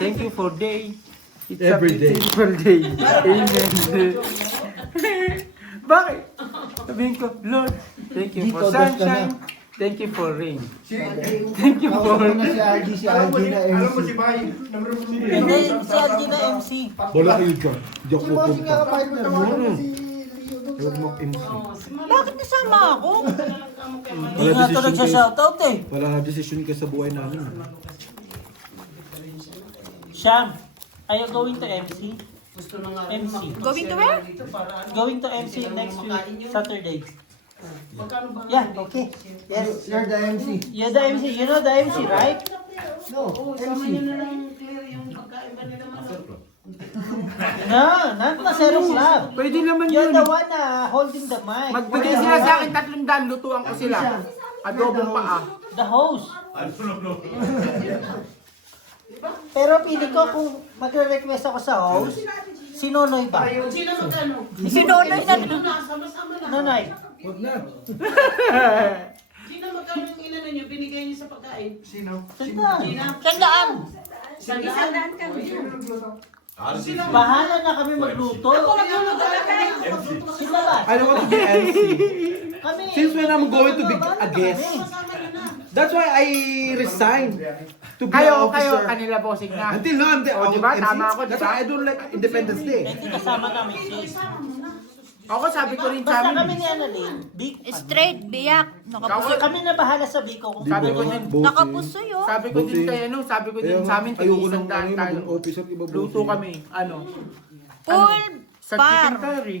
Thank you for day. It's Every a day. beautiful day. Amen. Bakit? Sabihin ko, Lord, thank you for Dito, best ka sunshine. na. Thank you for rain. Thank you for... Ako na si RG, si RG na Alam mo MC. si Bay, number mo Hindi, si Aldi na MC. Wala kayo dyan. Di ako Si Bossing pupunta. nga partner mo. Huwag mag-MC. Bakit nasama ako? Wala Hindi nga ito decision kayo. nagsashoutout eh. Wala nga decision ka sa buhay namin. Sham, are you going to MC? MC. Going to where? Going to MC next week, Saturday. Yeah, okay. Yes. You're the MC. You're the MC. You know the MC, right? No, MC. No, not Maserong Lab. Pwede naman You're yun. the one holding the mic. Magbigay sila sa akin 300, lutuan ko sila. Adobong paa. The host. Pero pili ko kung magre-request ako sa host, si Nonoy ba? Sino magkano? Si Nonoy na. Sama-sama na. Nonoy. Huwag na. Sino magkano yung inano nyo? Binigay nyo sa pagkain? Sino? Sandaan. Sandaan. Sandaan. Sino? Bahala na kami magluto. Ako magluluto na kayo. Sino ba? I don't want to be MC. Kami. Since when I'm going to be a guest. Kasama nyo na. That's why I resigned to be an Kayo, officer. kanila bossing na. Until now, I'm the Oh, diba? MC. Tama ako, That's diba? why I don't like Independence Day. Hindi kasama namin sis. Ako sabi ko rin sa Basta kami amin. ni Annalyn, big. Straight, biyak. So kami na bahala sa Biko kung Sabi sabi ko ko din, Nakapuso yun. sabi ko din kay ano, sabi ko din sa amin, ayoko tig-isang nang daan tayo. maging officer, iba Luto kami, ano, Full sa chicken par. curry.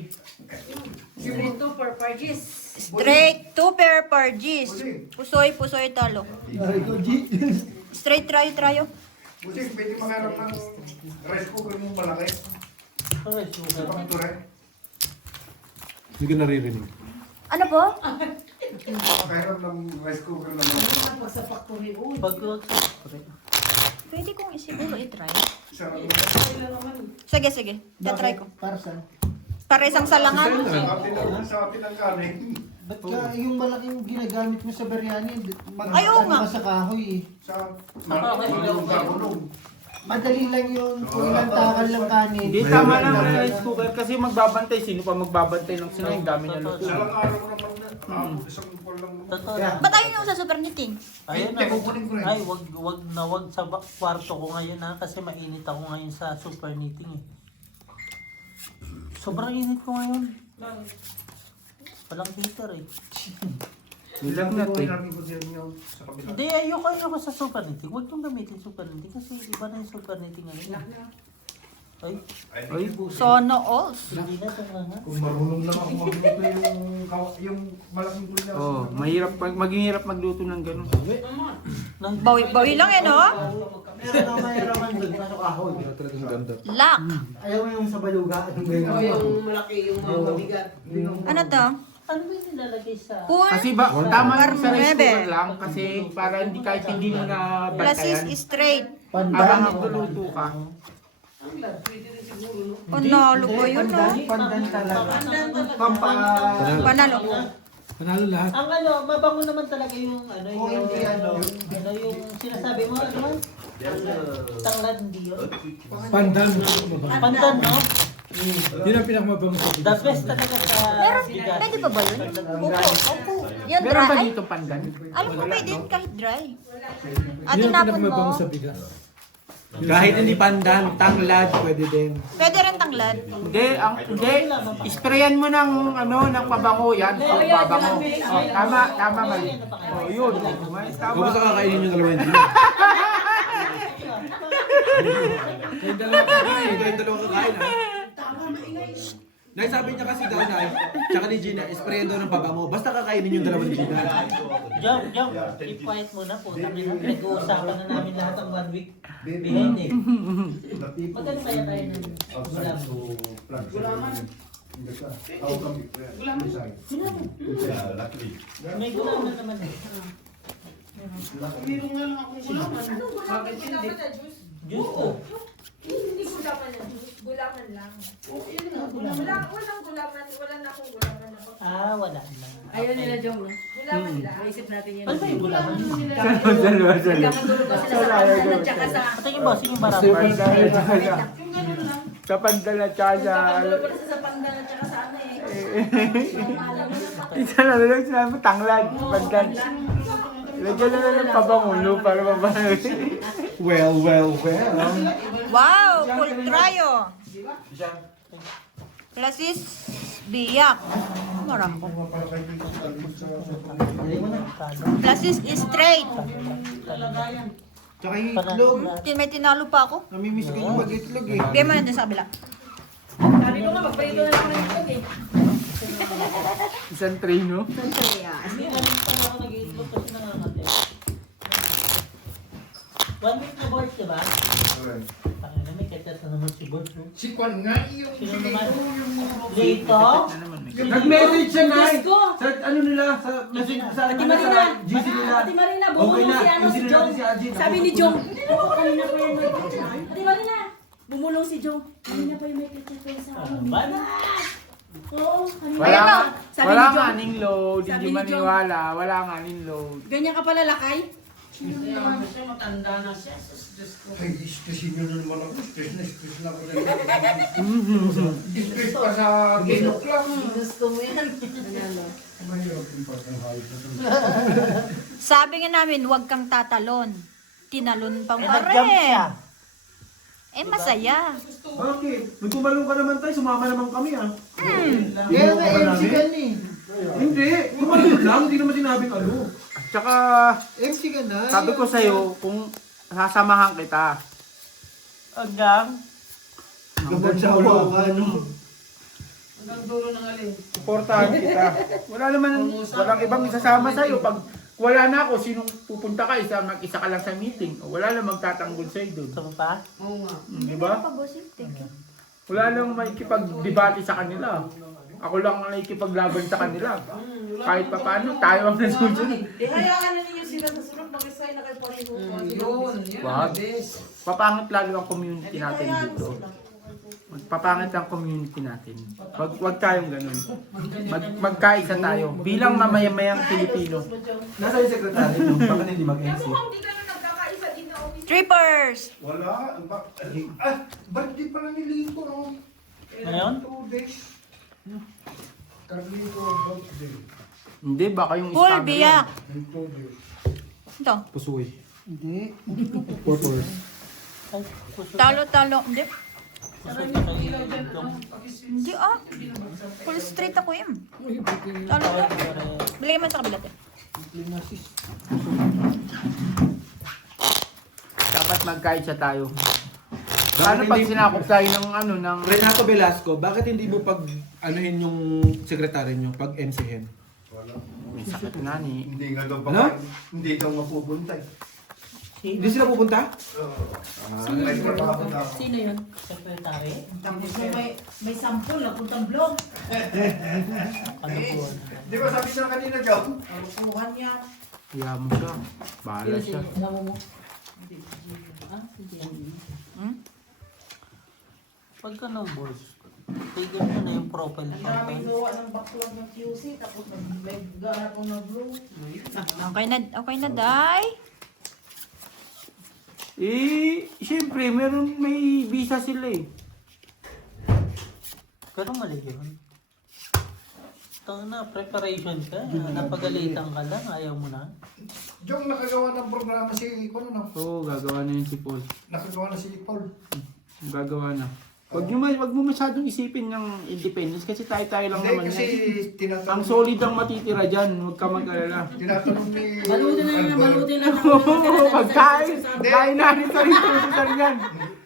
Straight, 2 pair pargis. Pusoy talo. Ay, ko, G. Straight, trayo. Buti, pwede maghanap ng rice cooker mong malaki. Pang-ture. Hindi ka naririnig. Ano po? Mayroon ng rice cooker na malaki. Pag Pwede kong siguro i-try. Sarap mo. Sige. Tatry ko. Para saan? Para isang salangan. Sa atin ang kanin. Ba't ka yung malaking ginagamit mo sa biryani, Ay, oo nga. sa kahoy eh. Sa malulong. Madali lang yun, kung ilang takal lang kanin. Hindi, tama lang ang rice cooker kasi magbabantay. Sino pa magbabantay ng sila? Yung dami na luto. Sa lang araw naman, isang buwan lang naman. totoo. Ba't tayo yung sa super knitting? Ayun na. Kukunin ko rin. Ay, wag sa kwarto ko ngayon ha kasi mainit ako ngayon sa super knitting eh. Sobrang init ko ngayon. Walang heater eh. Ilang na to. Sinabi ko sa inyo sa kabila. Hindi, ayoko sa super knitting. Huwag niyong gamitin super knitting kasi iba na yung super knitting ngayon. Ay, Ay, Sono alls. hindi na ito nga. Kung marunong lang ako magluto yung malaking gulay. oh, mahirap, maghihirap magluto ng ganun. Bawi lang yan, oh. Meron ang mahiraman doon, sa kahoy. Kaya talagang ganda. Lock. Ayaw mo yung sa baluga. Yung malaki, yung mga mabigat. Ano to? Ano ba yung nilalagay sa... Full Kasi ba, tama yung sa rice Carnebe. cooker lang kasi para hindi kahit hindi mo na Lasis bantayan. straight. Habang Pandan. nagluluto ka. Panalo ko yun, oh. Pandan talaga. Panalo. Panalo lahat. Ang ano, mabango naman talaga yung ano, Kung hindi ano, yung sinasabi mo, ano? Tanglad, hindi yun. Pandan. Pandan, no? Yun ang pinakamabango sa The best talaga sa Meron, bigas. pwede pa ba yun? Opo. Yung Meron ba dry. dito pandan? Alam ko pwede yun kahit dry. At Yun ang tinapon mo. pinakamabango sa bigas. Kahit hindi pandan, tanglad, pwede din. Pwede rin tanglad. Hindi, sprayan mo ng ano, ng pabango yan. Pabango. Oh, tama mali. Oh, yun. Kung Tama. basta kakainin yung dalawa hindi. Kayong dalawa kakain, kayong dalawa kakain ha. Nay, sabi niya kasi daw, Nay, tsaka ni Gina, sprayan daw ng pabango. Basta kakainin yung dalawa ni Gina. Jom, keep quiet muna po. Nag-uusapan na namin lahat ng 1 week behind eh. Magkano kaya tayo ng gulam? May gulam na naman eh. Meron nga lang akong gulaman. Bakit hindi? Juice ko. Hindi gulaman na juice, gulaman lang. Yun nga, gulaman. Walang gulaman, wala na akong gulaman ako. Ah, wala na. Ayaw nila Jom, no? Gulaman Gulaman lang. Naisip natin yun. Ano ba yung gulaman? Dalawa. Nagkakagulo kasi sa pandalan at saka sa... Ito yung boss, yung barang. Pandala tsaka sa... Yung ganun lang. Sa pandala tsaka sa... Nagkakagulo kasi sa pandalan at saka sa ano eh. Isa na lang sinabi, tanglad. Pandan. Lagyan na lang ng pabangulo para mabahay. Well. Wow, full tryo. Plasis biyak. Marang. Plasis straight. Tsaka yung itlog. May tinalo pa ako. Namimiss ko yung mag-itlog eh. Kaya mo nandun sa kabila. Sabi ko nga, magparito na lang ng itlog eh. Isang tray, no? Hindi, alam pa na ako nag-iitlog kasi nangangati. 1 week na board, diba? Tangin na may katat na naman si board. no? Si Kwan nga yung Sino naman? yung Dito? Nag-message siya, Nay! Diyos ko! Sa ano nila? Sa message sa Pati Marina! GC nila. Pati Marina, Okay bumulong na, si ano yung si sinunod Jong. natin si Arjun. Sabi ni Jong, hindi naman ko kanina pa yan may picture. Pati Marina, bumulong si Jong. Kanina pa yung may picture ko sa Ano ano. ba na? Oo, kanina. Wala Ayun nga. o. Sabi Wala ni nga Jong. aning load. Sabi Hindi ni maniwala. Wala nga aning load. Ganyan ka pala lakay? Ay, stressin nyo na naman ako. Stress na ako na. Stress pa sa kinok lang. Gusto mo yan. Mahirap yung pagkakahit na ito. Sabi nga namin, huwag kang tatalon. Tinalon pa Eh, pa nag-jump siya. Eh, masaya. Bakit? Nung tumalong ka naman tayo, sumama naman kami ah. Kaya nga MC ka na eh. Hindi, tumalong lang, hindi naman sinabing ano. At saka, MC ka na. sabi ko sa'yo, kung sasamahan kita, Hanggang? Kapag sa hawa ka, no? Hanggang dulo ng alin. supportahan kita. Walang ibang isasama sa'yo. Pag wala na ako, sinong pupunta ka, mag-isa ka lang sa meeting. O wala lang magtatanggol sa'yo doon. Gusto mo pa? Oo nga. Di ba? Wala lang makikipag-debate sa kanila. Ako lang ang nakikipaglaban sa kanila. Kahit pa paano, tayo ang nasusunod. Hayaan na ninyo sila sa sunod. Mag-isay na kayo pareho. Yun. Wag. Papangit lalo ang community natin dito. Magpapangit ang community natin. Wag tayong ganun. Magkaisa tayo. Bilang mamayamayang Pilipino. Nasa yung sekretary nyo, baka hindi mag-MC. Mukhang di kami nagkakaisa din na office. Trippers! Wala. Birthday pala ni Lito, no? Ngayon? 2 days. Carlito birthday. Hindi, baka yung Full scammer biyak! May 2 days. Ito. Pusoy. Hindi. Purpose. Ay, puso. Talo-talo. Hindi. Puso pa kayo. Hindi ah. Full straight ako yun. Talo-talo. Bilagay mo sa kabila. Te. dapat magkaisa tayo. Paano pag sinakop tayo ng ano, ng... Renato Velasco, bakit hindi mo pag anuhin yung sekretary nyo, pag MC-hen? Wala. May sakit nga ni... Hindi nga daw Ano? Hindi daw mapupunta eh. Hindi sila pupunta? May trabaho na ako. Sino yun? Secretary? Tapos may sampol. Napuntang blog. Ano po? Di ba sabi na kanina, Joe? Arupuhan niya. Kaya mo siya. Bahala siya. Alam mo? Pagka ng boss, tigil mo na yung profile Ang daming photo. gawa ng backlog ng QC. Tapos may gahapon ng blue. Okay na, Day. Siyempre, may visa sila eh. Pero mali yun. Ito na, preparation ka. Napagalitan ka lang, ayaw mo na. Joe, nakagawa ng programa si, ano no? Oo, gagawa na yun si Paul. Nakagawa na si Paul. Gagawa na. Wag mo masyadong isipin ng independence kasi tayo-tayo lang Hindi, naman kasi yan. tinatanong. Ang solid ang matitira dyan, huwag ka mag-alala. Tinatanong ni... Baludin na lang, baludin lang. Oo, pagkain! Kain natin sa itutusan yan.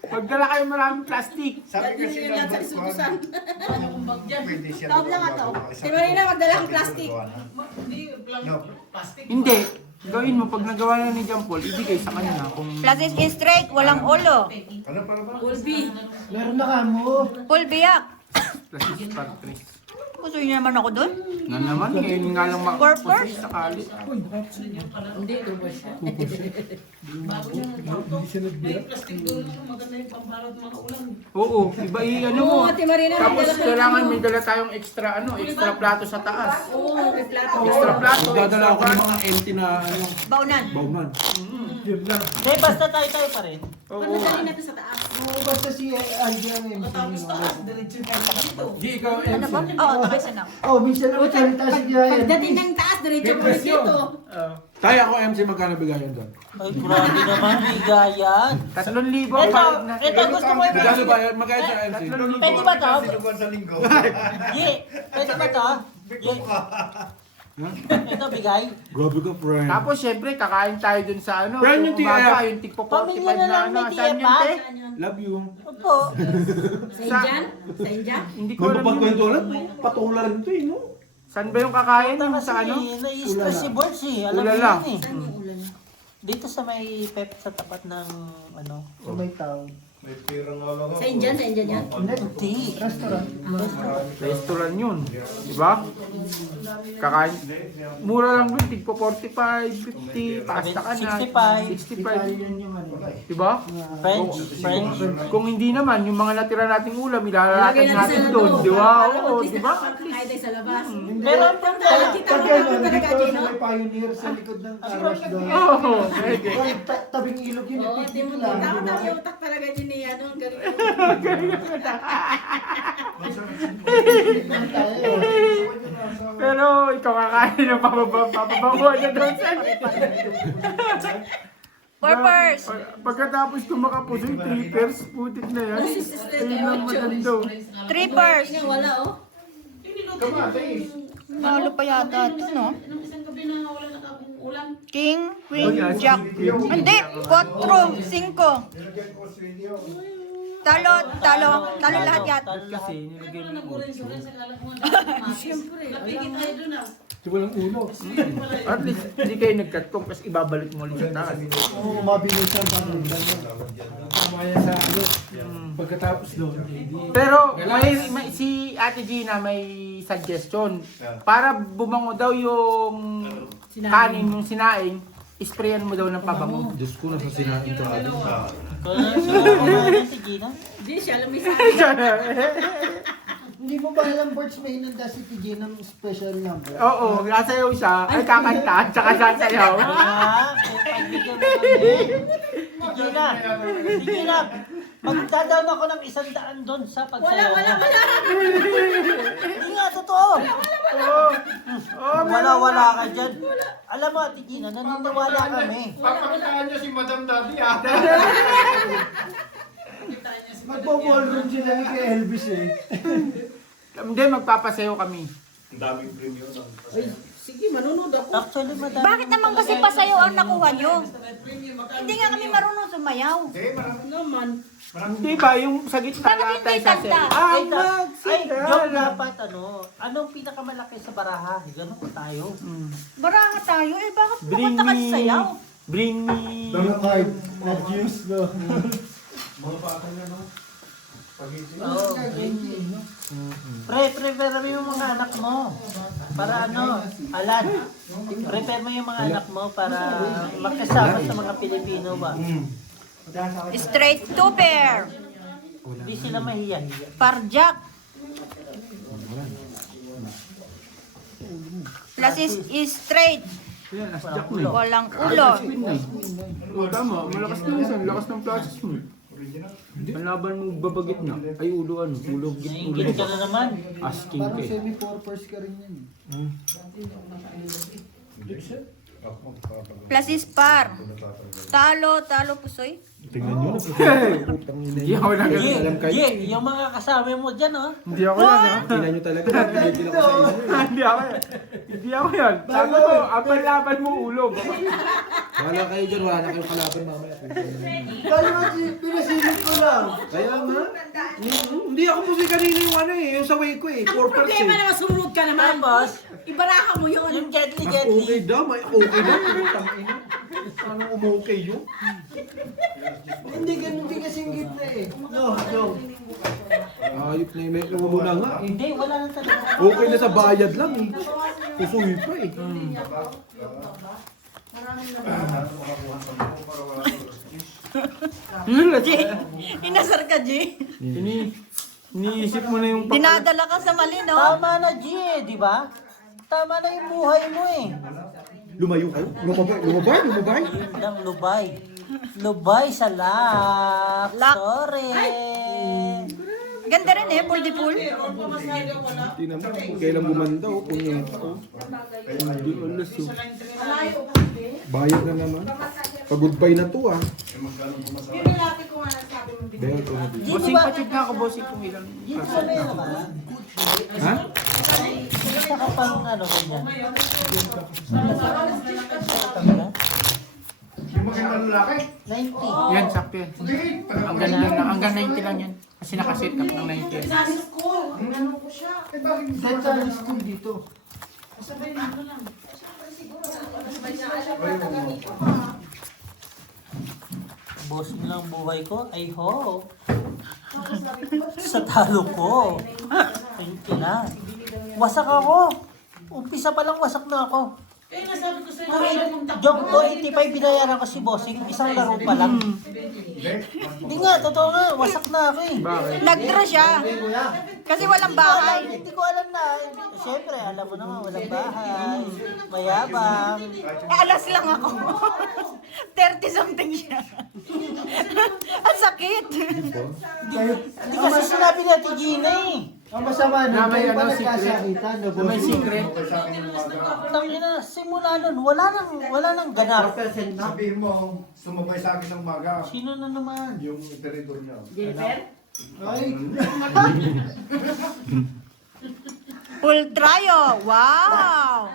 Pagdala kayo maraming plastic. Sabi kasi Yun ng lang sa Bag isutusan. Ano kung bag dyan? Pwede siya. Tawag lang ato. Isang- Di ba nila magdala ang plastic? No. Hindi. Gawin mo, pag nagawa na ni John Paul, ibigay sa kanya kung... Plasis straight, walang ulo. Ano para ba? Ulbi. Meron na ka mo. Full biyak. Plastic par 3. Pusoy naman ako doon. Na naman, ngayon nga lang Purpose? sakali. Oo, iba ano mo. Oo, Ate Marina, Tapos may dala ka kailangan ng may dala tayong extra plato sa taas. Oo, may plato. Extra plato. Dadala ako ng mga empty na ano, Baunan. baunan. Hindi, basta tayo pa rin. Ano dali natin sa taas? Oo, basta si Andy ang MC. Di ikaw Ano ba? Oo, tapos na. Oh, minsan naman salita si Ryan. Pagdating ng taas, diretso ko rin dito. Tayo ako MC, magkano bigayan doon? Ay, grabe naman, bigayan. 3,000 Ito, pag na. ito gusto ko yung... Magkano ba yan? Magkano sa MC? Pwede ba to? Ye, pwede ba to? Ye. Ito, bigay. Grabe ka, friend. Tapos syempre kakain tayo dun sa ano, Friend, yung umaga, TF. yung tigpo 45 Pamilya na na lang ano. may Saan TF, yun, te? Love you. Opo. Sa Indian? Sa Indian? Hindi ko alam yun. Magpapagkwento lang, patulan to eh, no? Saan ba yung kakain? Ito Yung kasi sa ano? nai-stress si Borges eh. Alam mo Ulala. yan eh. Saan yung ulan? Dito sa may pep sa tapat ng ano. Sa may town. Sa Indian? Sa Indian yan? Hindi. Restaurant. Restaurant yun. Diba? Kakain. Mura lang dun, tigpo 45, 50, pasta ka na. 65. 65. Yan yung ano. Diba? French. Kung hindi naman, yung mga natira nating ulam, ilalatag Lagay natin natin sa doon. ano, Diba? para Oo, at least diba? nakakakain tayo sa labas. Pero ang problema, Kita Pag mo ano, naman talaga, dito Gino? sa may pioneer sa likod ng Carlos doon. Oo, pwede. Ay, tabing ilog yun. Oo, Dito di mo lang. tama di ba? na yung utak talaga din ni ano, ang galing. Pero ikaw kakain ng papabanguan na doon sa Purpose. Pagkatapos ko makapusoy, trippers, putik na yan. Ayun ang maganda. Trippers. Nga wala oh. Nalo pa yata ito, no? King, Queen, Jack. Hindi, 4, 5. Talo lahat yata. Kasi nilagay mo. Siyempre. Walang ulo. At least hindi kayo nagkatong kasi ibabalik mo ulit sa taas. Oo, mabilis ang panundan. Kumaya sa ano. Pagkatapos doon, Pero may si Ate Gina may suggestion. Para bumango daw yung kanin, yung sinaing, sprayan mo daw ng pabango. Diyos ko, nasa sinain to agad. Kaya siguro si Gina. Hindi siya, alam mo yung Hindi mo ba alam, Borch, may inanda si TJ ng special number? Oo, nasayaw siya, ay kakanta, tsaka sasayaw. Ah, pagbigyan mo kami. Sige na. Magdadaan ako ng 100 doon sa pagsayaw. wala. Hindi nga, totoo. Wala ka dyan. Alam mo, Ate Gina, naniniwala kami. papakitaan niyo si Madam Daddy ah. Magpo-ballroom sila ni kay Elvis eh. Hindi, magpapasayaw kami. Sige, manunod ako. Actually, madami. Bakit naman kasi pasayaw ang nakuha nyo? Hindi nga kami marunong sumayaw. Naman. Hindi ba, yung sa gitna Bakit lahat hindi tayo tanda? sasayaw. Ay, magsigala. joke dapat anong pinakamalaki sa baraha? Ganun ko tayo. Baraha tayo, eh bakit Bring pumunta ka sa sayaw? me, bring me. Mga card of use, no? Oo. Prepare mo yung mga anak mo. Para Alan, prepare mo yung mga anak mo para makasama sa mga Pilipino ba? Straight to pair. Hindi sila mahiya-hiya. Parjak. Plus is straight. Yan, asjak mo eh. Walang ulo. Oo, tama. Malakas na isa. Lakas ng plasis mo. Ang laban mo babagit na. Ay, ulo ano. Ulo, Naingit ka na naman. Asking Parang ka eh. semi-purpose ka rin yan. Plus is par. Talo pusoy. Tingnan nyo. Hindi ako na ganun. Alam kayo. Yung mga kasama mo dyan, Hindi ako yan ha. Tingnan nyo talaga. Pinitin ako sa inyo. Hindi ako yan. Hindi ako yan. Sabi mo, laban mo ulo. Wala kayo dyan, wala na kayong kalaban mamaya. Kaya nga, pinasilip ko lang. Kaya nga. Hindi ako pusi kanina yung ano eh, yung sa way ko eh. Ang Purpose problema eh. naman, sumunod ka naman. Tapos, Ibaraha mo yun. yung gently. Mas okay daw, may okay daw. Putang ina. Anong umokay yun? Hindi, ganun din kasing gitna eh. No, no. Ayop Namumuna nga eh. Hindi, wala na talaga. Okay na sa bayad lang eh. Pusuhin pa eh. Inasar ka, G. Iniisip mo na yung Dinadala ka sa mali, no? Tama na, G, di ba? Tama na yung buhay mo eh. Lumayo kayo? Lumabay? Yun lang, lubay. Lubay sa lak. Lak. Sorry. Ganda rin eh, full di full. Tingnan mo, kailan gumanda oh, punyeta oh. Hindi alas oh. Bayad na naman. Pag-goodbye na to ah. Yung lalaki ko nga nasabi mo. Bayad ko na dito. G, di Bossing, ba? pa-check nga ako, bossing, kung ilang. G, di ba meron ka? Ha? Isa ka pang ano ganyan. Yung mga lalaki. 90. Yan, sakto yan. Hanggang lang, hanggang 90 lang yan. Kasi nakasit up ng 90 yan. Sa school. Ano ko siya. Kahit sa school dito. Sabay na ako lang. Boss mo lang buhay ko, ay ho. Sa talo ko. Thank you na. Wasak ako. Umpisa pa lang wasak na ako. Kaya nga sabi ko sa'yo, Joke ko, 85 binayaran ko si Bossing. Isang laro pa lang. Hindi nga, totoo nga. Wasak na ako eh. Bakit? Nagdraw siya. Kasi walang bahay. Hindi ko alam na. Siyempre, alam mo naman, walang bahay. Mayabang. Alas lang ako. 30 something siya. Ang sakit. Hindi kasi sinabi ni Ate Gina eh. Ang masama Na nun, may kayo pa ano, nagkasakita, no? Na may secret. Tangin na, simula nun, wala nang ganap. Sabihin mo, sumabay sa akin ng maga. Sino na naman? Yung operador niya. Jennifer? Ay, Full tryo. Wow.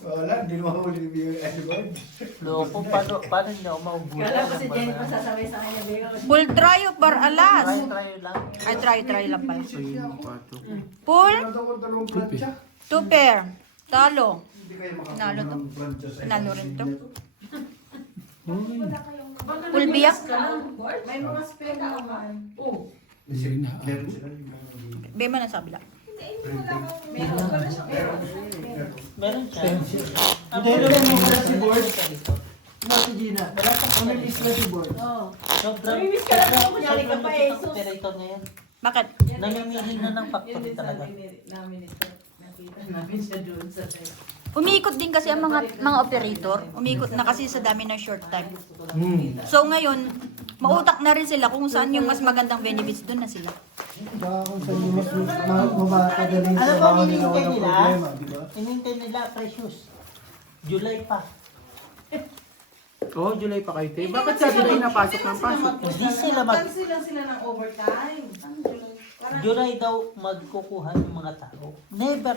Wala, hindi mo mahuli yung Edward. Loko, paano niya ako maubulan? Kala ko si Jennifer sasabay sa kanya. Bego. Full tryo par alas. Try lang. Ay, try lang pala. Ayun yung pato. Full, Ano daw kung dalawang plancha? 2 pair. Talo. Hindi kayo Nalo to. makakaroon ng plancha sa Nalo rin to. Baka Full biyak. ka lang. May mga spare naman. Oh. Meron sila. Bema na sa kabila. Meron siya. hindi naman mo pala si Board. Nasi Gina. Umilis na si Board. Oh. Sobrang, Namimiss ka lang, kunyari ka pa, eh, sus. operator ngayon. Bakit? Namimili na ng factory talaga. namin ito. Nakita namin siya doon sa Umiikot din kasi ang mga operator. Umiikot na kasi sa dami ng short time. So ngayon, mautak na rin sila kung saan yung mas magandang benefits, doon na sila. Baka kung saan yung mas mamakagaling Ano sa ba mga nila hinihintay walang nila? problema, di ba? Hinihintay nila, precious. July pa. Oo, July pa kayo, te. Bakit sa July napasok ng pasok? Hindi sila mag... Cancel sila ng overtime. July daw magkukuha ng mga tao. Never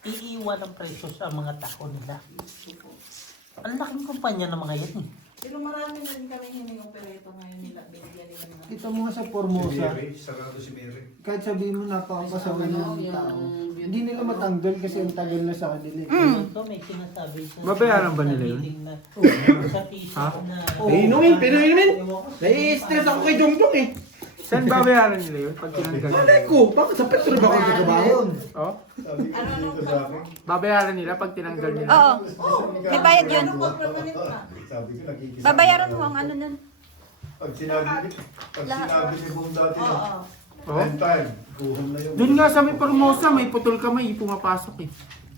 iiwan ng precious ang mga tao nila. Ang laking kumpanya ng mga yan eh. Pero marami na rin kami hining operator ngayon nila. Binigyan nila ng... Kita mo nga sa Formosa, Sarado si Mary. kahit sabihin mo napakapasaway ng tao, hindi nila matanggal kasi ang tagal na sa kanila. Ito may sinasabi siya. Babayaran ba nila yun? Na, sa piso Ha? na... Inumin, pinainumin. Nai-stress ako kay Dongdong eh. Saan babayaran nila yun pag tinanggal? Malay ko, bakit sa Petro ba ako nagkatrabaho? Oh? Sabi ko dito sa akin. Babayaran nila pag tinanggal nila? Oo. May bayad yun. Permanent na. Sabi ko nakikisama. Babayaran mo ang ano nun. Pag sinabi ni Bong dati na, Oh? time, kuhom na yung... Doon nga sa may Formosa, may putol kamay, pumapasok eh.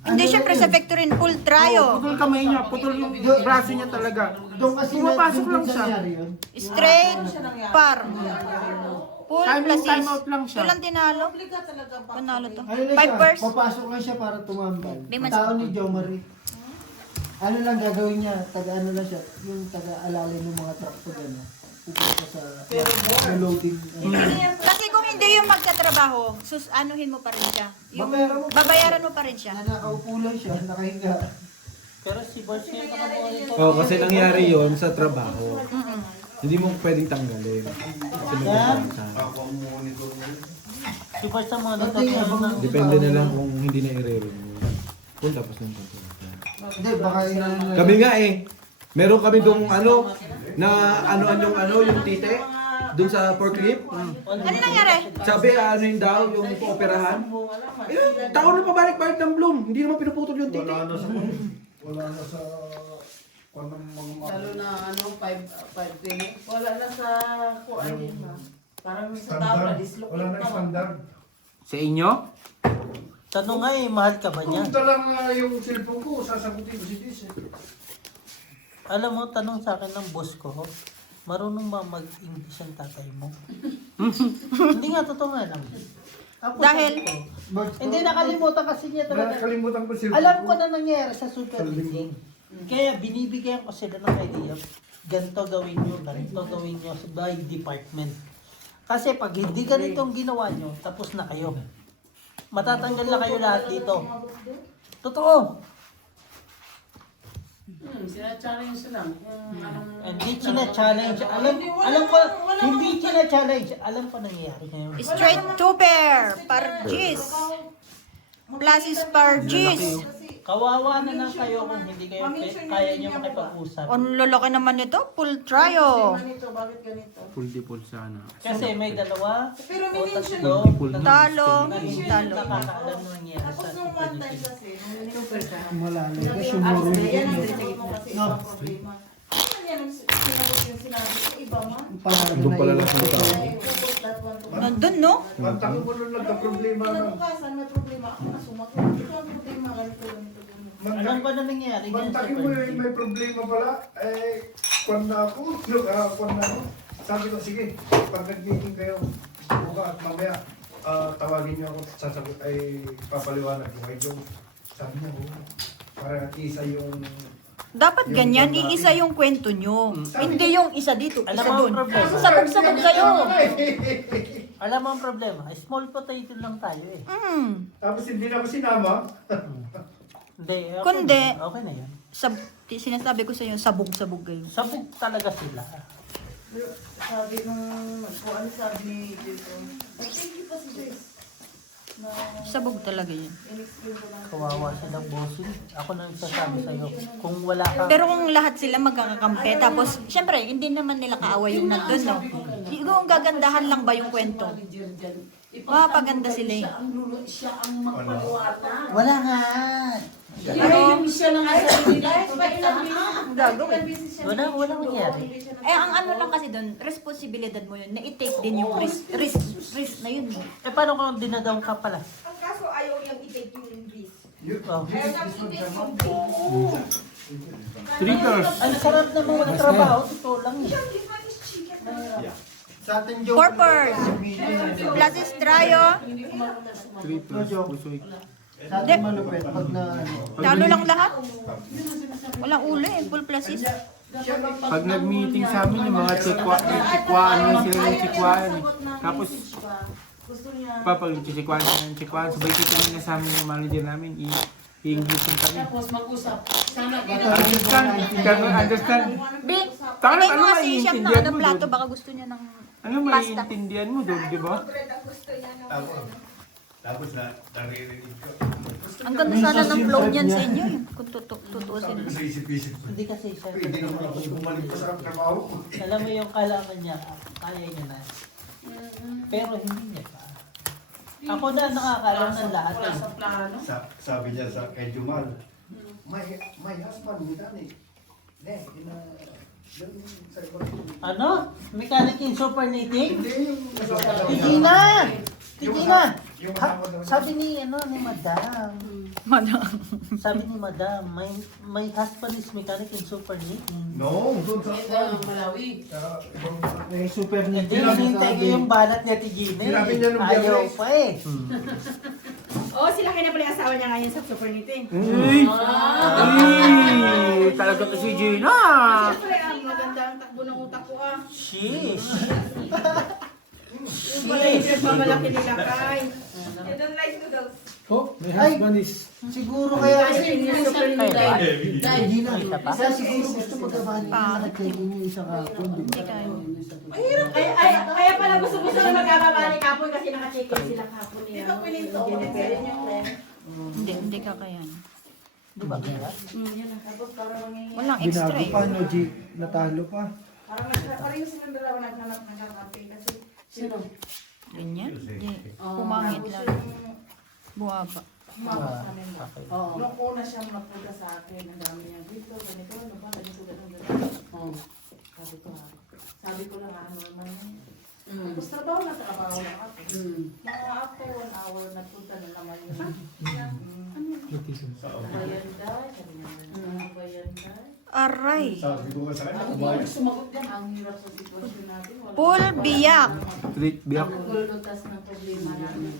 Hindi, syempre sa factory full Oo, tryo. putol kamay niya, putol yung braso niya talaga. Doon kasi Pumapasok lang siya. nangyari yun. Straight par. Full Time in, plus time out lang siya. Ito lang tinalo. Obliga talaga pa. Panalo to. Ano lang 5 siya, pairs. papasok lang siya para tumambal. Di man- Tao ni Jo Marie. Ano lang gagawin niya, taga ano lang siya, yung taga-alalay ng mga truck pag ano, pupunta sa loading. Kasi kung hindi yung magtatrabaho, anuhin mo pa rin siya. Yung babayaran mo pa rin siya. Na nakaupo lang siya, nakahinga. Pero si Boss niya nakamonitor. Oo, kasi nangyari yon sa trabaho. Hindi mo pwedeng tanggalin. Kasi Yan. Ako ang monitor mo. Si Boss ang monitor niya ng... Depende na lang kung hindi na i-re-renew. Kung tapos ng contract. Hindi, baka inano na. Kami nga eh. Meron kami dong yung tite doon sa pork rib. Ano nangyari? Sabi yun daw yung pooperahan. Tao na pabalik-balik ng bloom. Hindi naman pinuputol yung tite. Wala na sa mga Lalo na 5 clinic. Wala na sa kuan yun na. Parang sa standard. tapa, dislocate Wala na na. standard. Sa inyo? Tanong nga mahal ka ba niya? Punta lang yung cellphone ko, sasagutin ko si Dis. Alam mo, tanong sa akin ng boss ko, marunong ba mag-English ang tatay mo? Hindi nga, totoo nga lang. Ako, Dahil? sabi ko, hindi, nakalimutan kasi niya talaga. Nakalimutan ko cellphone Alam ko. ko na nangyari sa super meeting. Kaya binibigyan ko sila ng idea. Ganito gawin nyo, ganito gawin nyo by department. Kasi pag hindi ganitong ginawa nyo, tapos na kayo. Matatanggal na kayo lahat dito. Totoo. Sina-challenge lang. Hindi china-challenge. Alam ko, hindi china-challenge. Alam ko nangyayari ngayon. Straight to pair. Pargis. Plus is pargis. Kawawa na lang kayo kung hindi kayo kaya nyo makipag-usap. Ang lalaki naman nito. Full tryo. Ganito, bakit ganito? Full dipol sana. Kasi may dalawa Pero o minsan, tatlo. Talo. na hindi Talo. nakakaalam na nangyari tapos sa nung one time super kasi, nung super siya. Malalim. Sabi Kasi yung sumuro accident, yan ang yun. sinagot mo kasi ibang problema. Ano yan ang sinagot yung sinabi ko? Iba man. Doon pala lang sa tao. Ay, focus that one to Nandun, no? Pagtango mo nun nagka-problema na. kinabukasan, may problema ako na sumagot. Ito ang problema, ganito, ganito, ganito. Alam ko na nangyari ngayon sa Pagtango mo may problema pala, kwan na ako. Kwan na ako. Sabi ko, sige, pag nag-meeting kayo, buka at mamaya, tawagin niyo ako, sasagot ay papaliwanag ko kayo. Sabi niya, para isa yung... Dapat ganyan. Iisa yung kwento nyo. Hindi yung isa dito, Alam isa mo dun. ang problema? Sabog-sabog kayo. Alam mo ang problema? Small potato lang tayo eh. Tapos hindi na ako sinama. Hindi, okay Kundi, na, okay na yan. Sinasabi ko sa inyo, sabog-sabog kayo. Sabog talaga sila. Sabi nung, ano sabi ni Jason, thank you pa si Jace. Na, Sabog talaga yun. in-explain ko lang. Kawawa silang bossing. Ako na nagsasabi sa'yo. Kung wala ka... Pero kung lahat sila magkakakampi, tapos, syempre, hindi naman nila kaaway yung nandun, no? Yung gagandahan lang ba yung kwento? Mapaganda sila eh. Siya ang magpaliwanag. Wala nga. Pero siya lang ang sabi Kahit pa ilang ang gagawin. Walang nangyari. Eh, ang ano lang kasi doon, responsibilidad mo yun, na i-take din yung risk na yun. Eh, paano kung dinadaw ka pala? Ang kaso ayaw niyang i-take yung risk. Oh. Ayaw niyang i-take yung Triggers. Ang sarap na mga trabaho. Totoo lang eh. Sa atin, Joe. Purpose. Plus is tryo. Triggers. Pusoy. Sa atin malupit. Pag na ano. Talo lang lahat. Walang ulo eh, full plus is. Pag nag-meeting sa amin, yung mga chikwaan lang sila yung chikwaan. Tapos, gusto niya. chikwaan sila yung chikwaan. Sabay kita nila sa amin yung manager namin. I-Englishin kami. Tapos mag-usap. Sana Understand? Big, Tama, bigay mo ano kasi siyam na maiintindihan ano mo plato, doon? baka gusto niya ng Ano maiintindihan mo doon, di ba? ang gusto niya ng Tapos naririnig ko. ang ganda sana ng flow niyan sa inyo. Kung tutuusin. Isip-isip. Hindi kasi siya. Pwede naman ako bumalik pa sa trabaho ko. Alam mo yung kalaman niya, kaya niya na. Pero hindi niya pa. Ako na nakakalam ng lahat eh. Sa plano. Sabi niya kay Jumal, my husband, mechanic. Ano? Mechanic in supernating? Hindi yung Tigina! Tigina! Yung Sabi ni madam. Madam. Sabi ni madam, my husband is mechanic in supernating. No, doon sa Ito ang Malawi. May super Hindi, nito. hinintay ko yung balat niya Tigina. Sinabi niya nung Ayaw Biyernes. pa eh. Oo, sila kayo na pala yung asawa niya ngayon sa super meeting. Ay! Ay! Talaga to si Gina! Siyempre, ang maganda ang takbo ng utak ko ah. Sheesh. Yung pala yung pinagmamalaki nila kay. I don't like noodles. Ay, siguro kaya Kasi yung super meeting. hindi na. Isa pa? Kaya siguro gusto magabahan nila naka-checking yung isa kahapon. Di ba? Kaya pala gusto na magkababali kapon kasi naka-check in sila kapon nila. Ito pininto ko din sa inyo. Hindi kakayan. Di ba kaya? Yan na. Tapos para mangingi. Walang extra Binago eh. pa, no, G? Natalo pa. Pareho silang dalawa naghanap-hanap kasi sino? Ganyan. Di. Oh, Pumangit tapos lang. yung Buwaba. Mama sa amin. Okay. Nung una siya napunta sa akin, ang dami niya dito, ganito, ano ba, ganito, ganito. Sabi ko lang, ano naman yun. Tapos trabaho lang ako. Mga after 1 hour, nagpunta na naman yun. Bayan day, sabi niya, bayan day. Aray. Sabi ko nga sa kanya, Ako kumain. din sumagot yan. Ang hirap sa sitwasyon natin. Wala Full biyak. Street biyak. Nagulutas ng problema namin.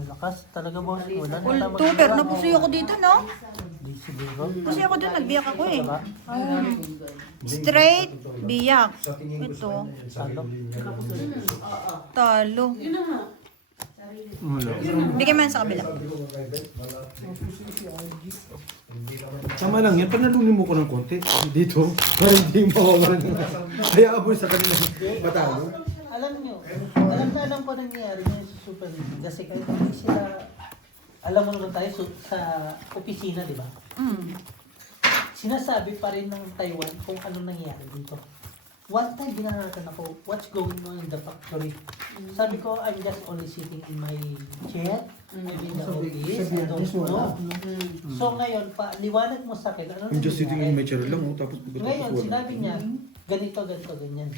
Malakas talaga boss. Wala na Full tama. tuber. Napusoy ako dito, no? Di siguro. Kasi ako doon, nagbiyak ako eh. Diba? Straight biyak. Sa tingin ko Ito. sa kanya, sabi ko din niya. Talo. Yun na nga. Wala. Bigyan mo yan sa kabila. Sabi ko nga kay Beth, wala. Hindi naman. Tama lang yan, panalunin mo ko ng konti dito para hindi mawawalan ng kaya aboy sa kanila matalo. Alam nyo, alam ko nangyayari ngayon sa Super League. Kasi kahit hindi sila, alam mo naman tayo sa opisina, di ba? Mm. Sinasabi pa rin ng Taiwan kung ano nangyayari dito. One time, binanatan ako, what's going on in the factory? Sabi ko, I'm just only sitting in my chair. I'm in the office. I don't know. So ngayon, liwanag mo sa akin, ano I'm just sitting in my nangyayari? chair lang, oh, tapos Ngayon, sinabi niya, ganito, ganyan.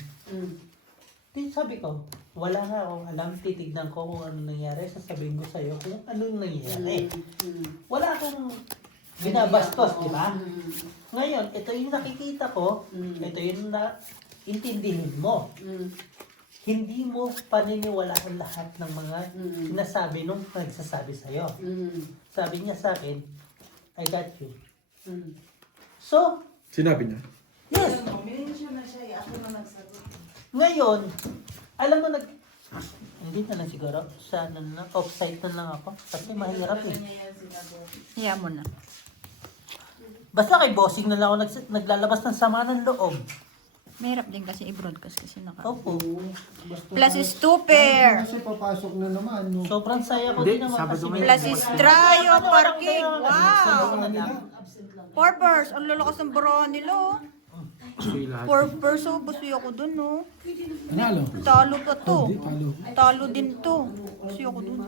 Di sabi ko, wala nga akong alam, titignan ko kung ano nangyari, sasabihin ko sa'yo kung anong nangyari. Wala akong binabastos, di ba? Ngayon, ito yung nakikita ko, ito yung intindihin mo. Hindi mo paniniwalaan lahat ng mga sinasabi nung nagsasabi sa'yo. Sabi niya sa akin, I got you. So, sinabi niya. yes, Minensyon na siya, ako na nagsagot. ngayon, alam mo hindi na lang siguro, off-site na lang ako. Kasi mahirap eh. Kanya yan sinagot. Hiya mo na. Basta kay bossing na lang ako naglalabas ng sama ng loob. Mahirap din kasi i-broadcast kasi naka. Opo. Plus stupid. Kasi papasok na naman, no? Sobrang saya ko Hindi, din naman Sabado kasi may- Plus strayo parking. Wow. Absent lang. Purpose. Ang lalakas ng bro nila. Oh. Gusto lahat. Purpose. Oh, gusto ako dun, no? Ano? Talo pa to. Talo din to. Gusto ako dun.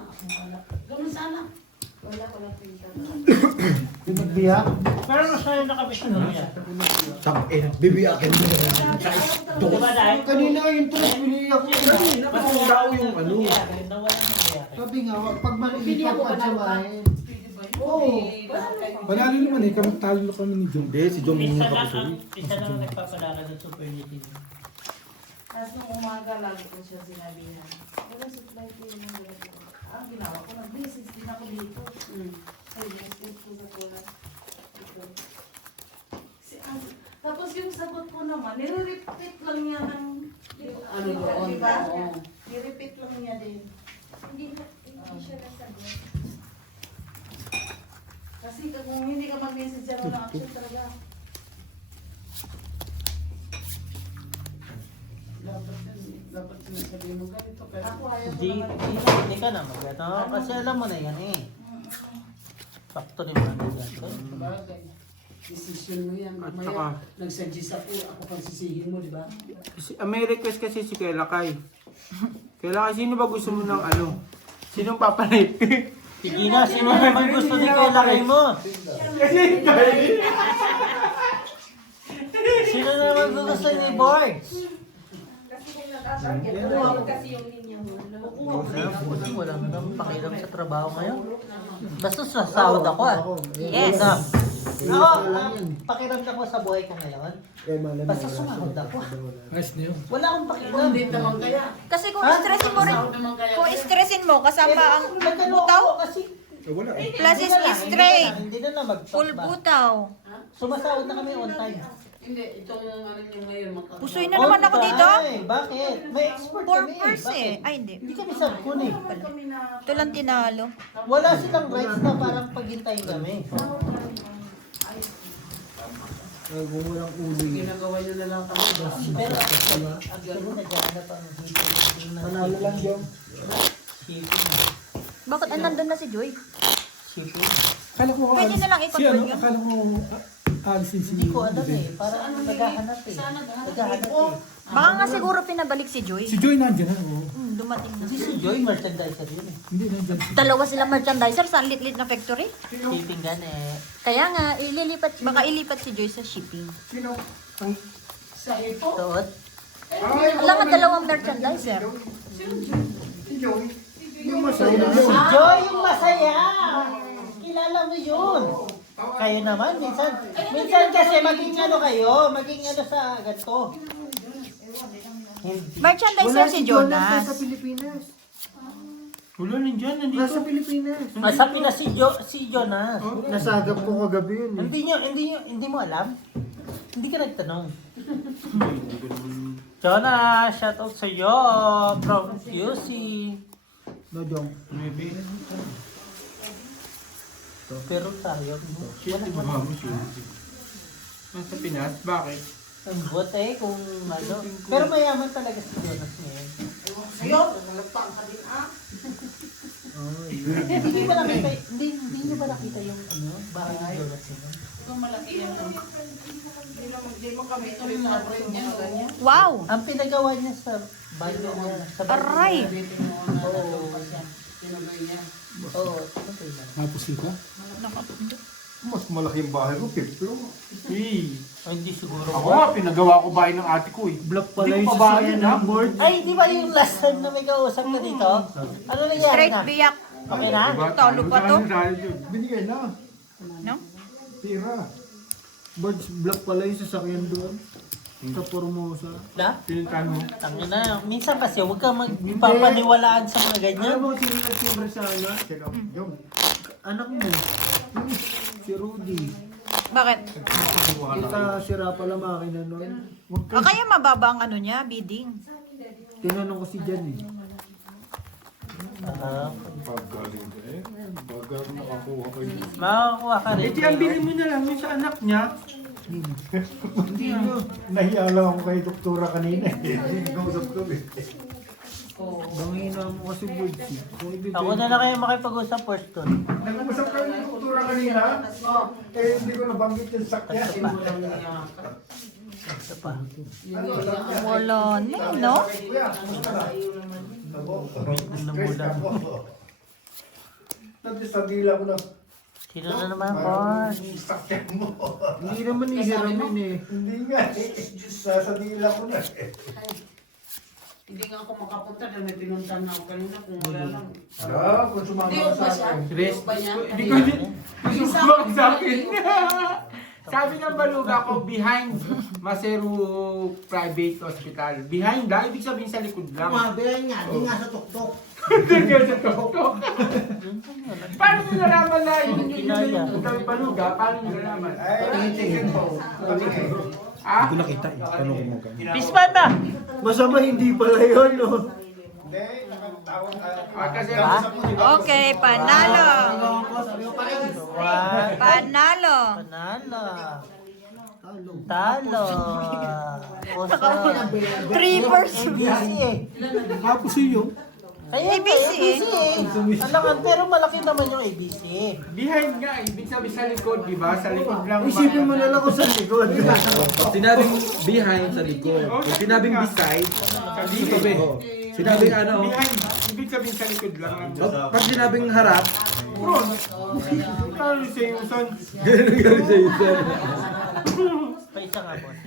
Ganun sana. Wala ko lang pinta. Yung nagbiyak? Pero masaya na kami sa niya. Bibiyakin mo na. Diba dahil? Kanina yung tres, piniyak ko. Mas tao yung ano. Nawala na nangyari. Sabi nga, pag maliit ka pa samahin. Oo. Panalo naman eh, talo na kami ni John. Hindi, si John yung kapusoy. Isa lang nagpapadala ng Super League. Tapos nung umaga, lagi ko siya sinabihan. Wala supply ko yung mga ganito. Ang ginawa ko, nag-business din ako dito. Ay, business ko sa kulang. Tapos yung sagot ko naman, nire-repeat lang niya ng... Ano doon? Diba? Nire-repeat lang niya din. Hindi siya nasagot. Kasi kung hindi ka mag-message siya ng action talaga. Dapat sinasabi mo ganito. Pero Ako ayaw ko Hindi naman. ka na mag-ano. Kasi alam mo na yan eh. Factory mo na yan. bagay. Decision mo yan. At Mamaya, saka, nag-suggest ako pang sisihin mo, di ba? may request kasi si Kayla Kai. Kayla Kai, sino ba gusto mo ng ano? Sinong papalit? Sige nga, sino naman gusto ni Kay Lakay mo? Sino naman gusto ni Boy? Kasi kung natatarget, wala kasi yung linya mo. Wala na nang pakiram sa trabaho ngayon. Basta sa sahod ako ah. Yes. Na. Ako, pakiramdam ko sa buhay ko ngayon. Eh, malamang. Basta sumahod ako. Ayos na yun. Wala akong pakiram. Hindi naman kaya. Kasi kung stressin mo rin, kung stressin mo, kasama ang Nagano butaw, ako kasi Wala eh. plus is hindi straight. na lang Full mag-talk ba. butaw. Sumasahod na kami on time. Hindi, itong ano yung ngayon. Pusoy na naman ako dito. Ay, bakit? May expert kami. Purpose Bakit? eh. Ay, hindi. Hindi kami sabkon eh. Kami na... Ito lang tinalo. Wala silang rights na parang paghintayin kami. Kung walang ulo yun. Ginagawa nyo na lang kami. Pero actually, naghahanap ang Panalo lang yung shipping. Bakit nandun na si Joy? Shipping. Akala ko Pwede na lang i-convert yun. akala ko alisin si Hindi ko alam eh. Parang naghahanap eh. Naghahanap eh. Baka nga siguro pinabalik si Joy. Si Joy nandiyan na. Oo. Dumating na. Hindi si Joy, merchandiser yun eh. Hindi nandiyan. Dalawa sila merchandiser sa lit-lit na factory. Shipping gan eh. Kaya nga, baka ilipat si Joy sa shipping. Sino? Tuot. Alam nga, dalawang merchandiser. Si Joey. Yung masaya. Si Joy yung masaya! Kilala mo yun! Kayo naman, minsan kasi maging ano kayo, maging ano sa ganito. Hindi. Merchandiser si Jonas. Nasa Pilipinas. Wala nandiyan, nandito. Nasa Pilipinas. Nasa Pinas si Jonas. Nasagap ko kagabi yun eh. Hindi mo alam? Hindi ka nagtanong. Jonas, shout out sa iyo from QC. No, Jong. Pero tayo, Nasa Pinas, bakit? ang buti kung ano. Pero mayaman talaga si Jonas ngayon. Ayun, nalagpang ka din ah. Hindi ba nakita, hindi niyo ba nakita yung ano, bahay ni Jonas ngayon? Ito malaki yan. Hindi mo kami tuloy sa friend niya, ganyan. Wow! Ang pinagawa niya sa bahay niya, sa bahay. Aray! Oo, tinutay lang. Tapos ka? Mas malaki yung bahay ko, 50. Ay, hindi siguro. Ako nga, pinagawa ko bahay ng ate ko eh. Block pala Hindi yung ko bahay sasakyan na. ng board. Ay, di ba yung last time na may kausap ka dito? Ano nangyari Straight na? biyak. Okay na? Talo pa to. Binigay na. No? Tira. Birds block pala yung sasakyan doon. Sa Formosa. Na? Pinuntahan mo. Tangin na. Minsan kasi huwag ka magpapaniwalaan sa mga ganyan. Alam mo sino nagsimbre sa ano? Sino? Yung. Anak mo. Si Rudy. Bakit? Kita sira pala makina nun. Kaya mababa ang ano niya, bidding. Tinanong ko si Jan eh. Pagaling ka eh. Bagang nakakuha kayo. Makakuha ka rin. Eh, di ang bili mo na lang yun sa anak niya. Hindi nyo. Nahiya lang ako kay doktora kanina. Hindi ko usap ko eh. Bangina mo kasi birds eh. Kung ibibigay. Ako na lang kayo makipag-usap first doon. Nag-usap kami ng doktora kanina. Eh, hindi ko nabanggit yung sakya. Ito pa. Wala na, no? Kuya, kumusta na? Stress ka po. Sa dila ko na. Sino na naman, boss? Sakyan mo. Hindi naman ihiramin eh. Hindi nga eh. Sa dila ko na eh. Hindi nga ako makapunta dahil may pinuntan na ako kanina kung wala lang. Kung sumama Hindi ka ba sa siya? akin. Rest. Ba niya? Hindi ko sumama sa akin. Sabi ng baluga ko, behind Maseru Private Hospital. Behind da, ibig sabihin sa likod lang. Mabihan nga, di nga sa tuktok. Paano nyo nalaman na yung baluga? Paano nyo nalaman? Ay, tingin mo. Patingin. Ah? Hindi nakita eh. Paano ko magkano? Pispan ba? Masama hindi pala yun, no? Hindi, nakatawag ka. Kasi Okay, panalo. One. Panalo. Panalo. Talo. Puso. 3%. ABC eh. Tapos yun. Kaya ABC eh. Alangan, pero malaki naman yung ABC. behind nga, ibig sabihin sa likod, di ba? Sa likod lang. Isipin mo na lang kung sa likod. Pag sinabing behind sa likod. Pag sinabing beside, sa tabi. Sinabing ano. Behind, ibig sabihin sa likod lang. Pag sinabing harap, Bron, paano sa Yuson? ganun sa iyo. Pa isa nga, boss.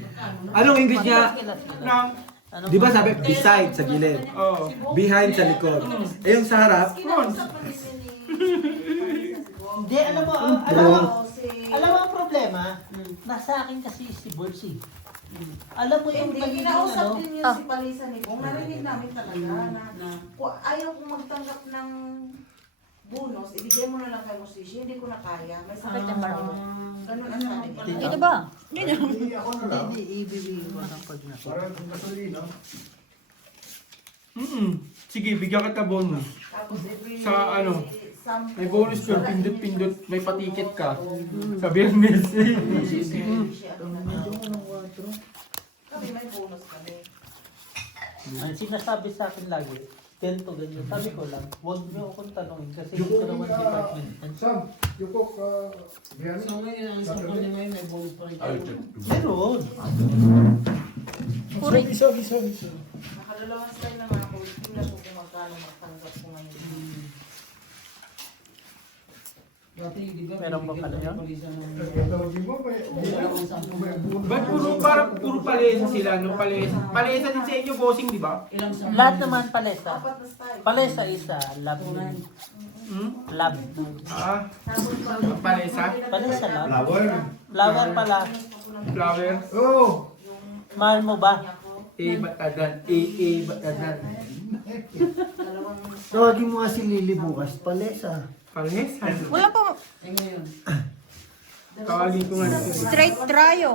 Anong English niya? Lang. Ano Di ba sabi beside sa gilid? Oo. Behind sa likod. Eh yung sa harap, Bron. Hindi, alam mo ang problema, nasa akin kasi si Bols eh. Alam mo yung Hindi, naging kinausap ano, din yun si Palisa ni Bong. Narinig namin talaga na kung ayaw kong magtanggap ng bonus, ibigay mo na lang kay Musisi. Hindi ko na kaya. May sakit na parang. Ganun ang sabi. Dito ba? Dito. Hindi ako na lang. hindi ibibigay ko ng pag Parang gasolina. Sige, bigyan kita bonus. Tapos every Sa ano? some- May bonus yun, pindot-pindot, may patiket ka. Sa Biyernes. Kami may bonus kami. Ang sinasabi sa akin lagi, ganito, ganyan. Sabi ko lang, huwag niyo akong tanongin kasi Yung ito naman cooking, department. Sam, yung cook, biryani. So ngayon, ang isang ko ni May bonus pa rin. Meron. Puri. Nakalalawang style naman ako. Tingnan ko kung magkano matanggap ko ngayon. Dati, di ba? Meron ba pala yun? Tawagin mo, Ba't puro palesa sila? No? Palesa din sa inyo, bossing, di ba? Ilang sa Lahat naman palesa. Apat na style. Palesa isa, lab. Hmm? Lab. Ah, palesa? Palesa lab. Flower. Flower pala. Flower? Oh! Mahal mo ba? Batadan. Batadan. Tawagin mo nga si Lily bukas, palesa. Palesa? Wala po. Eh ngayon. Tawagin ko nga. Straight tryo.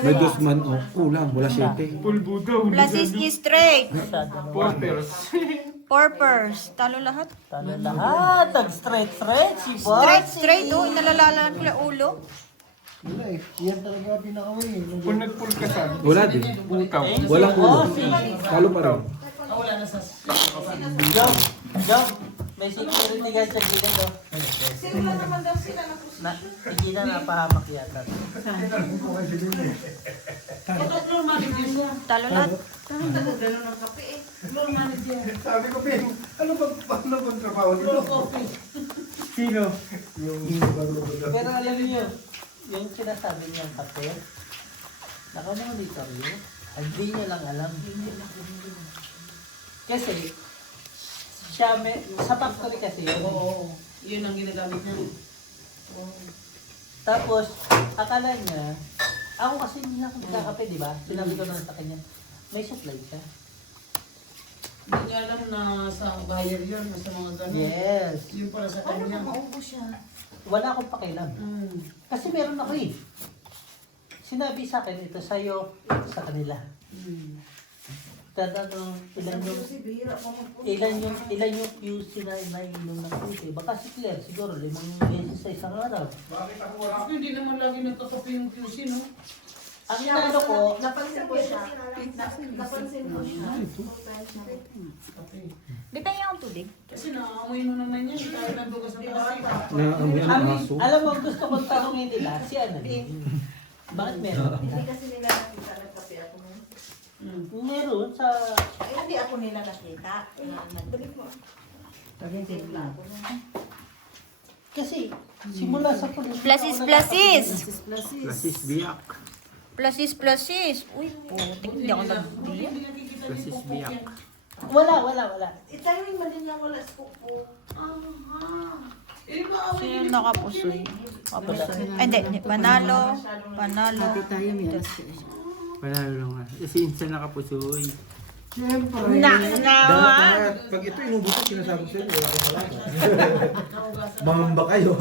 May dosman, oh, kulang, wala 7. Pulbo daw. Plasis is straight. Masyado na. Poppers. Purpers. Talo lahat. Talo lahat. Nag-straight si boss. Straight, oh. Inalalala ko yung ulo. Wala eh. Yan talaga pinakawin eh. Kung nagpulkasan. Wala din. Ikaw. Walang ulo. Talo pa rin. Wala na sa... Jom, may security guard sa gilid, oh. Sila naman daw sila na po. Hindi na napahamak yata. Bakit floor manager siya? Talo lahat. Nagdalo ng kape eh. Floor manager. Sabi ko, Ping, paano bang trabaho Floor dito? coffee. Sino? Yung Pero alam niyo, yung sinasabi niyang kape, nakamonitor yun, hindi niya lang alam. Kasi, siya sa factory kasi yun. Oo. Yun ang ginagamit niya. Tapos, akala niya, ako kasi hindi na ako nagkakape, di ba? Sinabi ko na sa kanya, may supply siya. Hindi niya alam na sa buyer yun, sa mga ganun. Yes. Yun para sa Paano kanya. kung maubo siya? Wala akong pakialam. Mm. Kasi meron ako eh. Sinabi sa akin, ito sa'yo, ito sa kanila. Mm. Tatanong, ilan yung Kasi bihira pa magpunta. ilan yung QC na nainom ng QC? Baka si Claire, siguro 5 beses sa isang araw. Hindi naman lagi nagkakape yung QC, no? Ang inano ko, Napansin ko siya. Napansin ko siya. Kape. Bigyan niya akong tubig. Kasi naamoy mo naman yan. Dahil nandun ka sa plastic. Naamoy ang aso. alam mo, gusto kong tanongin nila, si ano? Bakit meron? Hindi kasi nila nakita nagkape ako ngayon. Meron sa... Eh, hindi ako nila nakita. Balik mo. Timpla ako na. Kasi, simula sa pulis. Plasis, plasis. Plasis biyak. Plasis. Uy, putik. Hindi ako nagbiyak. Plasis biyak. Wala. I-timing man din niya wala sa kuko. Eh, maaway Sino nakapusoy? Kapusoy. Ay, hindi. Panalo. Panalo lang nga. Kasi insan nakapusoy. eh. Siyempre. Dapat, pag ito inubusan, sinasabi ko sa'yo, wala kang malaga. Mangamba kayo.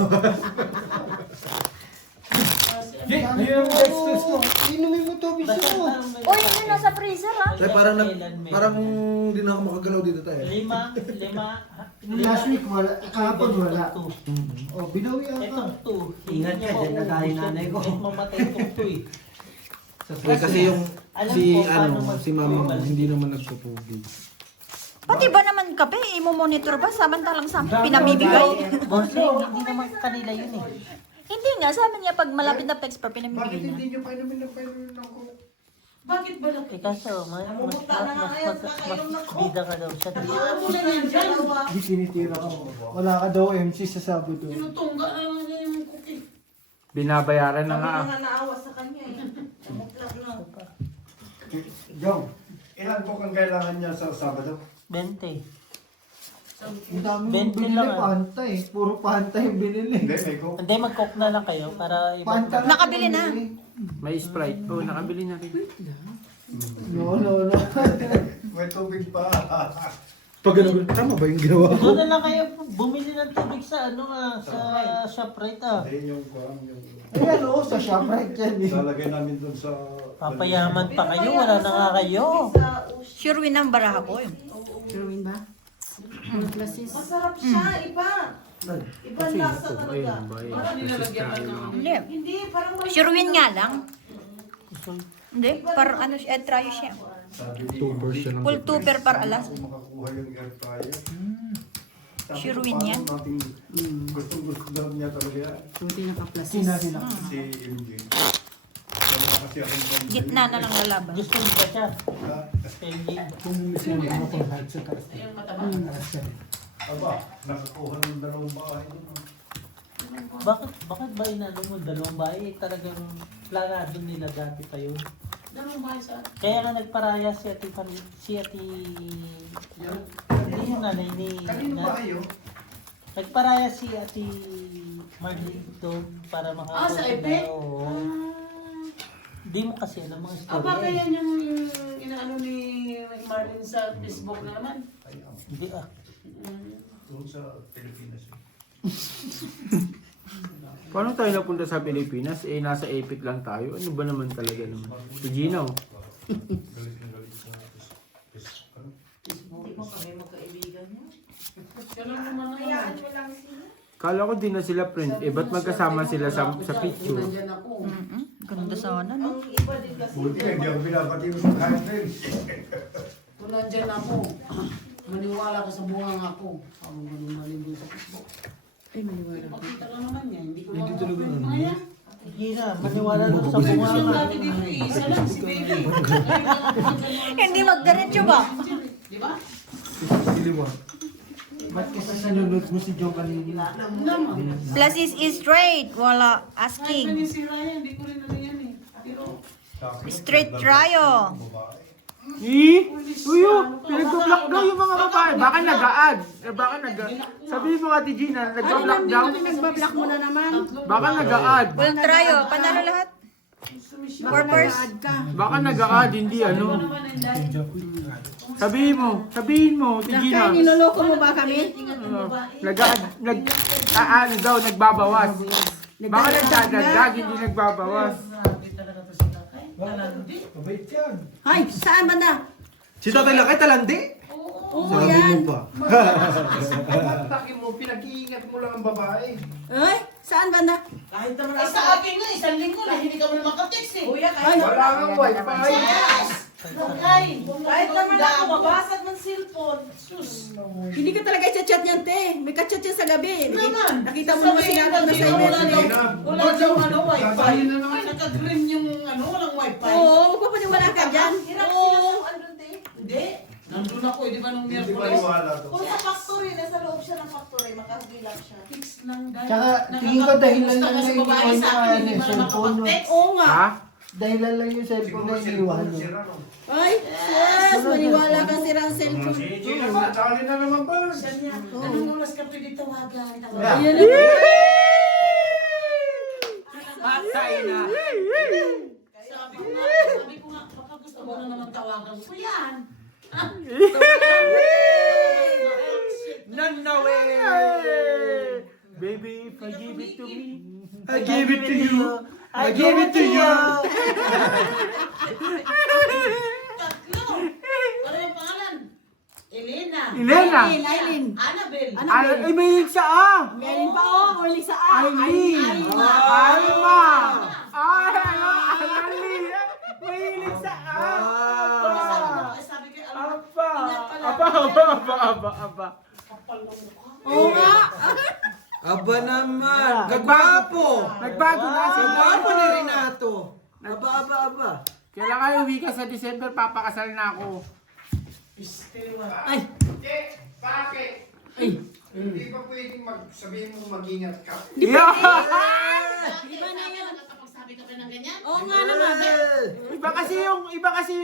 Yung extras mo, inumin mo tubig Basta mo. parang may... Uy, yun nasa freezer, ha? Tayo parang hindi na ako makagalaw dito tayo. Lima. Nung last week, wala. Kahapon, wala. Oh, binawian ka. Itong 2. Ingat ka, dyan na tayo nanay ko. Mamatay itong 2 eh. Kasi yung Alam si ko paano si mama hindi naman nagtutubig. Pati ba naman kape? Imo-monitor ba? Samantalang sa amin, pinamibigay. Bossing, hindi naman kanila yun eh. Hindi nga, sabi niya pag malapit na expert, Bakit pinamibigay niya. hindi nyo painumin ng cook? Bakit ba lang? Eh kaso, mas bida ka daw siya. Amo na yan dyan. Hindi tinitira ko. Wala ka daw MC sa Sabado. Tinutungga na lang niya yung cookie. Binabayaran na Sabi nga. na nga naawa sa kanya eh. Mutlang na. Jong, ilan cook ang kailangan niya sa Sabado? 20. Sabi Ang dami mong 20 binili, lang, ah. pantay. Puro pantay yung binili. Hindi, may cook. Hindi, mag-cook na lang kayo para Pantay. Nakabili na. May Sprite. Oh, nakabili na rin. No. May tubig pa. Pag ganun, tama ba yung ginawa ko? Doon na lang kayo bumili ng tubig sa sa ShopRite ah. Hindi yung kuram yung... Ayan o, sa ShopRite yan eh. Lalagay namin dun sa... Papayaman pa kayo, wala na nga kayo. Sa uso. Sure win ang baraha ko yun. Masarap siya, iba. Iba ang lasa talaga. Ayun ba eh. Parang nilalagyan ka ng... Hindi. Hindi, parang may... Sure win nga lang. Hindi, parang ano siya, try siya. Sabi ni Full tuper para alas. Kung makakuha yung air fryer. Sabi Sure ko, win paano yan. natin gustong-gusto daw niya talaga yan. Sina. Si MJ. Wala kasi akong pang- Gitna na lang lalaban. Gusto mo ba siya? Ha? LG. Kung mismo mo kung hard sa taas. Yung mataba. Aba, nakakuha ng dalawang bahay doon. Bakit ba inano mo dalawang bahay? Talagang planado nila dati pa yun. Dalawang bahay sa... Kaya nga nagparaya si Ate hindi yung nanay ni Kanino ba kayo? nagparaya si Ate Marlene doon para Ah, sa Epe? Oo. Hindi mo kasi alam mga Ah, baka istorya. yan yung inaano ni Marlene sa Facebook na naman. Ay, Hindi ah. doon sa Pilipinas. Paano tayo napunta sa Pilipinas? Eh, nasa Epic lang tayo. Ano ba naman talaga naman? Si Gino. Galit na galit sa ano? Hindi mo kami magkaibigan niya. Ganun naman na Hayaan yan. mo lang sila. Kala ko di na sila friend. Eh, ba't magkasama sila sa picture? Nandyan ako. Ganda sana, no? Ang iba din kasi. Buti nga, hindi ako binabati mo sa kahit na yun. Kung nandyan ako, maniwala ka sa bungang ako. Ako manumaling doon sa Facebook. Ay, maniwala ka. Pakita lang naman yan. Hindi ko lang talaga mga yan. Hindi na, maniwala doon sa Gusto lang bunga. natin dito, isa lang si baby. Hindi magdiretso ba? Di ba? Ba't kasi sinunod mo si John kanina? Naman. Plus is straight. Wala Kahit asking. manisira yan, hindi ko rin ano yan eh. Pero, Straight tryo. Eh? Uyo! Pinag-block daw yung mga babae. Baka nag-a-add. Baka sabihin mo Ate Gina, nag-block daw. Nagbablock mo na naman. Baka nag-a-add. Walang tryo. Panalo lahat. Purpose. Baka nag-a-add, hindi ano. Sabihin mo, Ate Gina. Niloloko mo ba kami? Nag-a-ano daw, nagbabawas. Baka nagdadagdag, hindi nagbabawas. grabe talaga to sila. Ay, talandi. Mabait yan. Ay, saan ba na? Si Tatay Lakay talandi? Oo, Sabi yan. mo pa. Taki mo, pinag-iingat mo lang ang babae. Ay, saan ba na? Kahit naman sa akin nga, isang linggo na, hindi ka mo naman ka-text eh. Kuya, Ay, Wala kang wifi. Kahit naman ako, mabasag ng cellphone. Sus. hindi ka talaga i-chat niyan, te. May ka-chat yan sa gabi. Naman. Nakita mo naman sinabi na sa email. Wala daw ano, wifi. Babayin na naman. Ay, naka-green yung ano, walang wifi. Oo, magpapaniwala ka dyan. Hirap Oo. sila sa andun, te. Hindi. Nandun ako, di ba nung Hindi Miyerkules? maniwala to. Kung sa factory, nasa loob siya ng factory, makahagilap siya. Fix lang dahil. Tsaka, tingin ko dahilan lang Nakakagusto yung ka sa babae sa akin, hindi yung ba naman cellphone, no? makapag-text? Oo nga. Ha? Dahilan lang yung cellphone na iniwan. No? Sira, no? Ay, yes, maniwala ka sira ang cellphone. Si Gina, nadali na naman ba? Sabi niya, anong oras ka pwede tawagan? Yeah. Ayan na. Patay na. Sabi ko nga, baka gusto mo na naman tawagan ko yan. None away. Baby, if I give it to me. I gave it to you. I gave it to you. Tatlo! Ano yung pangalan? Elena. Elena. Aileen. Annabelle. Ay, may siya ah. Aileen pa, oh. Or Lisa, ah. Aileen. Alma. Ay, Aileen. Mahilig sa ah. Sabi ko, alam mo, Aba. kapal ng mukha. Oo nga. Aba naman. Kagwapo. Nagbago na si Kagwapo ni Renato. Aba. Kailan kayo uwi ka sa December, papakasal na ako. Ay, Che, bakit? ay. Hindi pa pwedeng sabihin mo mag-ingat ka. Yeah. Di ba na yan? Nakapagsabi ka pa ng ganyan? Oo nga naman. Iba kasi yung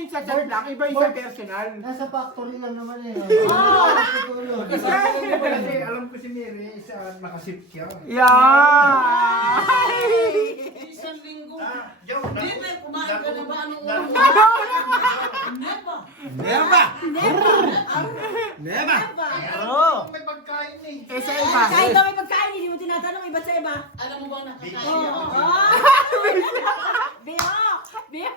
sa chat lang, iba yung sa personal. Nasa factory lang naman eh. Kasi alam ko si Mary, isa nakasip siya. Yeah. Isang linggo. Joke, Di ba, kumain ka na ba? Anong ulo? Never. Never. Oh. May pagkain eh. Eh sa iba. Kahit daw may pagkain, hindi mo tinatanong, iba't sa iba. Alam mo bang Big nakakain siya. ako? Biyo! Biyo!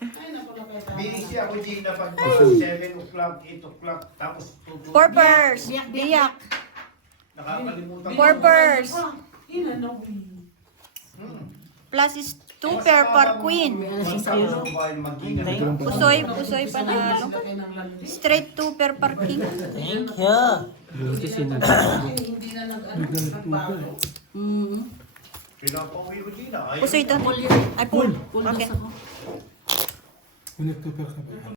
Ay, naku, nakakain. Busy ako Gina pag 7 o'clock, 8 o'clock, tapos tutulog. Purpose. Biyak. Nakakalimutan ko. Purpose. Inanaw eh. Hmm. Plus is 2 per par queen. Pusoy panalo. Straight 2 per par king. Thank you. Buti sinabi. Hindi na nag-ano. Pinapauwi ko din. Pusoy to. Ay, pool. Okay.